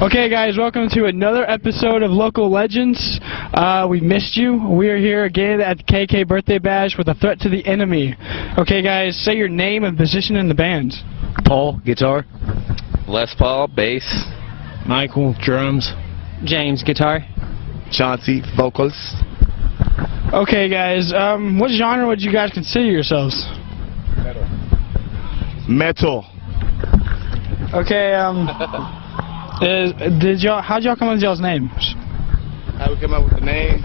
Okay guys, welcome to another episode of Local Legends. We missed you. We are here again at the KK Birthday Bash with a threat to the enemy. Okay guys, say your name and position in the band. Paul, guitar. Les Paul, bass. Michael, drums. James, guitar. Chauncey, vocals. Okay guys, what genre would you guys consider yourselves? Metal. Okay, how'd y'all come up with y'all's names? How we come up with the name?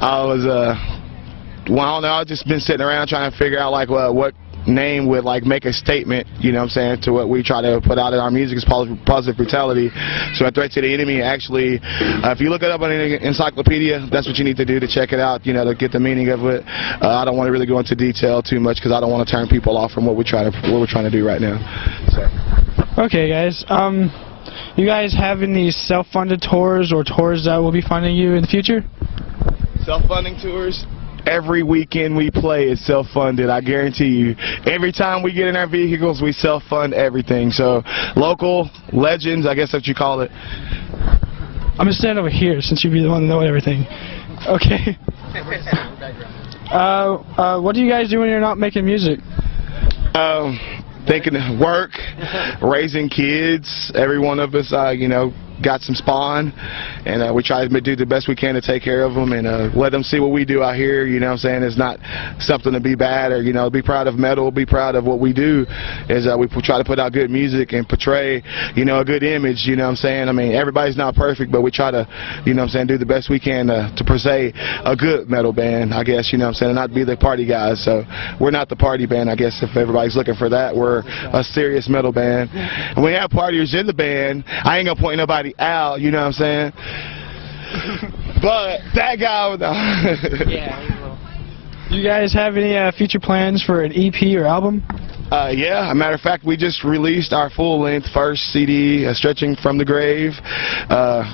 I was, well, I don't know, I've just been sitting around trying to figure out, like, what name would, like, make a statement, you know what I'm saying, to what we try to put out in our music is positive brutality. So a threat to the enemy, actually, if you look it up on an encyclopedia, that's what you need to do to check it out, you know, to get the meaning of it. I don't want to really go into detail too much because I don't want to turn people off from what we're trying to do right now. So. Okay guys, you guys have any self-funded tours or tours that will be funding you in the future? Self-funding tours? Every weekend we play is self-funded, I guarantee you. Every time we get in our vehicles, we self-fund everything. So, local legends, I guess that's what you call it. I'm going to stand over here since you'd be the one to know everything. Okay. What do you guys do when you're not making music? Thinking of work, raising kids. Every one of us, you know, got some spawn, and we try to do the best we can to take care of them and let them see what we do out here. You know what I'm saying? It's not something to be bad or, you know, be proud of metal, be proud of what we do. Is we try to put out good music and portray, you know, a good image. You know what I'm saying? I mean, everybody's not perfect, but we try to, you know what I'm saying, do the best we can to portray a good metal band, I guess, you know what I'm saying, and not be the party guys. So we're not the party band, I guess, if everybody's looking for that. We're a serious metal band. And when we have partiers in the band, I ain't gonna point nobody out, you know what I'm saying? But that guy was Yeah. Do you guys have any future plans for an EP or album? Yeah, as a matter of fact, we just released our full-length first CD, Stretching from the Grave.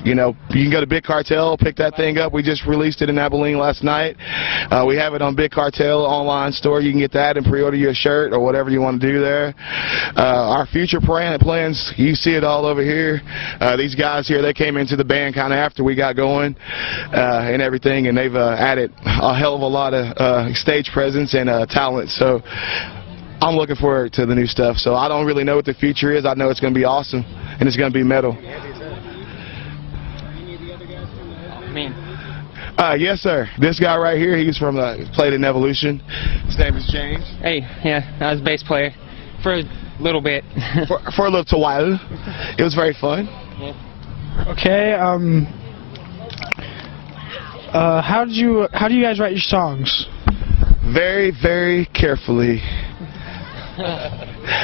You know, you can go to Big Cartel, pick that thing up. We just released it in Abilene last night. We have it on Big Cartel online store. You can get that and pre-order your shirt or whatever you want to do there. Our future plans, you see it all over here. These guys here, they came into the band kind of after we got going and everything, and they've added a hell of a lot of stage presence and talent. So I'm looking forward to the new stuff. So I don't really know what the future is. I know it's going to be awesome, and it's going to be metal. Yes, sir. This guy right here, he's from played in Evolution. His name is James. Hey, yeah, I was a bass player for a little bit. for a little while. It was very fun. Yeah. Okay. How do you guys write your songs? Very, very carefully.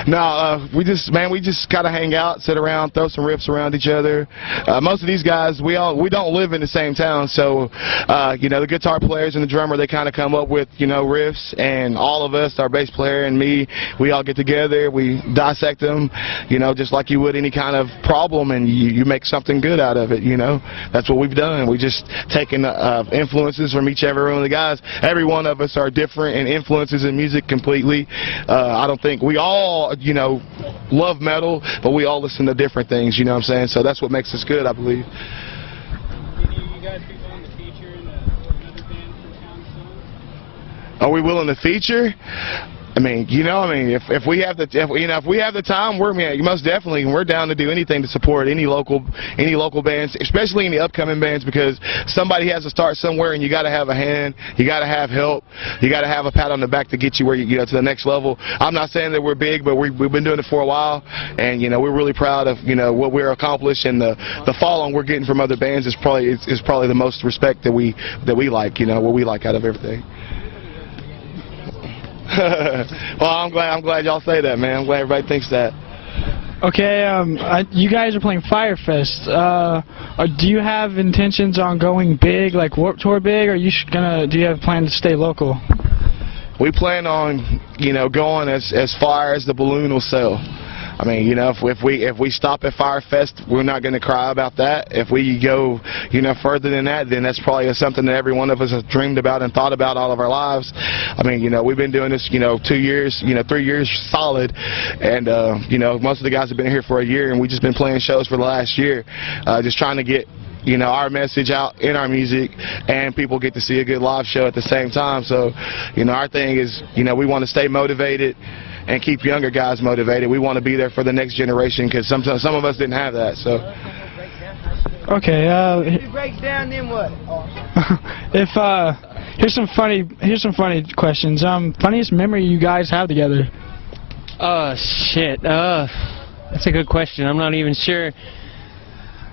No, we just kind of hang out, sit around, throw some riffs around each other. Most of these guys, we don't live in the same town, so you know, the guitar players and the drummer, they kind of come up with, you know, riffs, and all of us, our bass player and me, we all get together, we dissect them, you know, just like you would any kind of problem, and you make something good out of it. You know, that's what we've done. We just taken influences from each every one of the guys. Every one of us are different in influences in music completely. I don't think we all, you know, love metal, but we all listen to different things, you know what I'm saying? So that's what makes us good, I believe. You guys be willing to feature in another band from town soon? Are we willing to feature? I mean, you know, if we have the time, most definitely, we're down to do anything to support any local bands, especially any upcoming bands, because somebody has to start somewhere, and you got to have a hand, you got to have help, you got to have a pat on the back to get you where you know, to the next level. I'm not saying that we're big, but we've been doing it for a while, and you know, we're really proud of, you know, what we're accomplishing. The following we're getting from other bands is probably the most respect that we like, you know, what we like out of everything. Well, I'm glad y'all say that, man. I'm glad everybody thinks that. Okay, you guys are playing Firefest. Do you have intentions on going big, like Warped Tour big, or do you have plans to stay local? We plan on, you know, going as far as the balloon will sell. I mean, you know, if we stop at Firefest, we're not going to cry about that. If we go, you know, further than that, then that's probably something that every one of us has dreamed about and thought about all of our lives. I mean, you know, we've been doing this, you know, 2 years, you know, 3 years solid, and you know, most of the guys have been here for a year, and we've just been playing shows for the last year, just trying to get, you know, our message out in our music, and people get to see a good live show at the same time. So, you know, our thing is, you know, we want to stay motivated and keep younger guys motivated. We want to be there for the next generation, because sometimes some of us didn't have that. So. Okay. If it breaks down, then what? Here's some funny questions. Funniest memory you guys have together? Shit. That's a good question. I'm not even sure.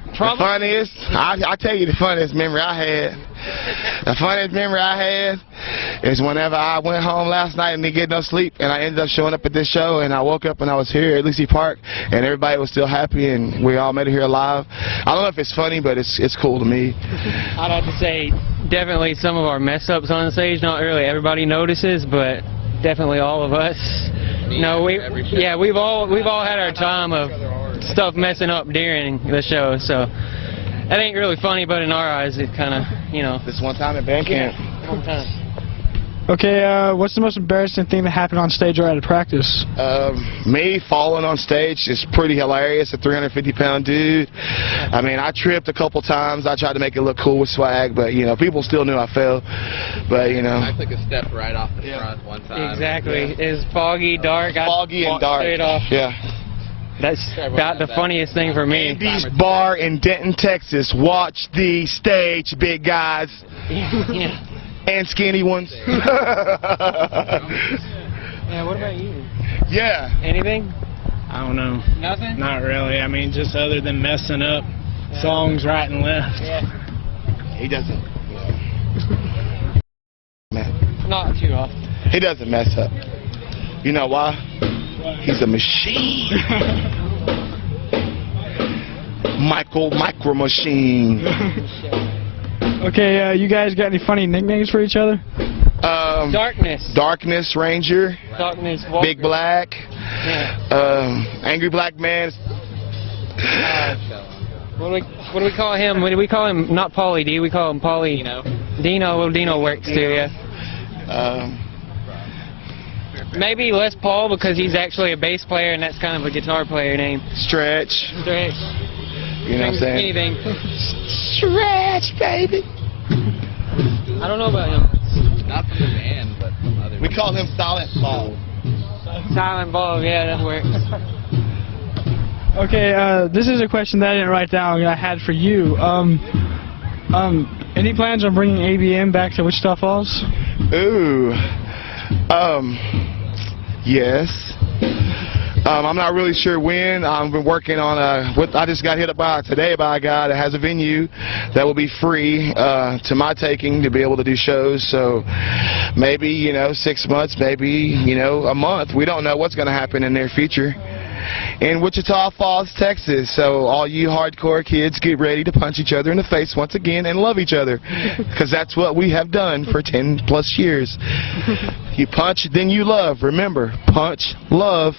The funniest, I'll tell you the funniest memory I had. The funniest memory I had is whenever I went home last night and didn't get no sleep, and I ended up showing up at this show, and I woke up and I was here at Lucy Park, and everybody was still happy, and we all made it here alive. I don't know if it's funny, but it's cool to me. I'd have to say definitely some of our mess ups on stage. Not really everybody notices, but definitely all of us. No, we've all had our time of stuff messing up during the show, so that ain't really funny, but in our eyes it kind of, you know. This one time at band camp. One time. Okay, what's the most embarrassing thing that happened on stage or at a practice? Me falling on stage is pretty hilarious. A 350-pound dude. I mean, I tripped a couple times. I tried to make it look cool with swag, but, you know, people still knew I fell. But, you know. I took a step right off the front one time. Exactly. Yeah. It was foggy, dark. Foggy and dark. Straight off. Yeah. That's about the funniest thing for me. Andy's Bar in Denton, Texas. Watch the stage, big guys. Yeah. And skinny ones. Yeah, what about you? Yeah. Anything? I don't know. Nothing? Not really. I mean, just other than messing up songs right and left. Yeah. He doesn't. Man. Not too often. He doesn't mess up. You know why? He's a machine. Micro machine. Okay, you guys got any funny nicknames for each other? Darkness Ranger. Darkness Walker. Big Black. Yeah. Angry Black Man. What do we call him? What do we call him? Not Paulie D. We call him Paulie. Dino. Well, Dino works too. Yeah. Maybe Les Paul, because he's actually a bass player and that's kind of a guitar player name. Stretch. Stretch. You know what I'm saying? Anything. Stretch, baby. I don't know about him. Not from the band, but from other. We call him Silent Ball. Silent Ball, yeah, that works. Okay, this is a question that I didn't write down that I had for you. Any plans on bringing ABM back to Wichita Falls? Ooh. Yes. I'm not really sure when. I've been working on I just got hit up today by a guy that has a venue that will be free to my taking to be able to do shows. So maybe, you know, 6 months, maybe, you know, a month. We don't know what's going to happen in the near future in Wichita Falls, Texas. So all you hardcore kids, get ready to punch each other in the face once again and love each other, because that's what we have done for 10+ years. You punch, then you love. Remember, punch, love.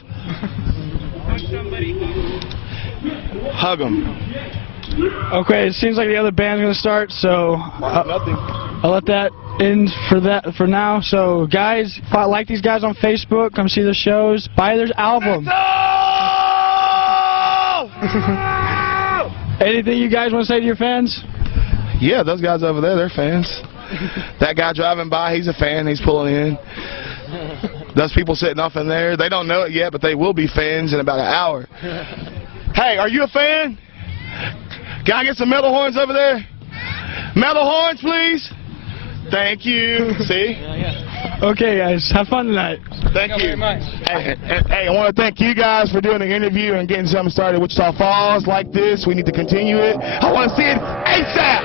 Hug them. Okay, it seems like the other band's gonna start, so I'll let that end for now. So guys, like these guys on Facebook, come see their shows, buy their album. Anything you guys want to say to your fans? Yeah, those guys over there, they're fans. That guy driving by, he's a fan. He's pulling in. Those people sitting off in there, they don't know it yet, but they will be fans in about an hour. Hey, are you a fan? Can I get some metal horns over there? Metal horns, please. Thank you. See? Okay, guys, have fun tonight. Thank you. Very much. Hey, I want to thank you guys for doing the interview and getting something started at Wichita Falls like this. We need to continue it. I want to see it ASAP.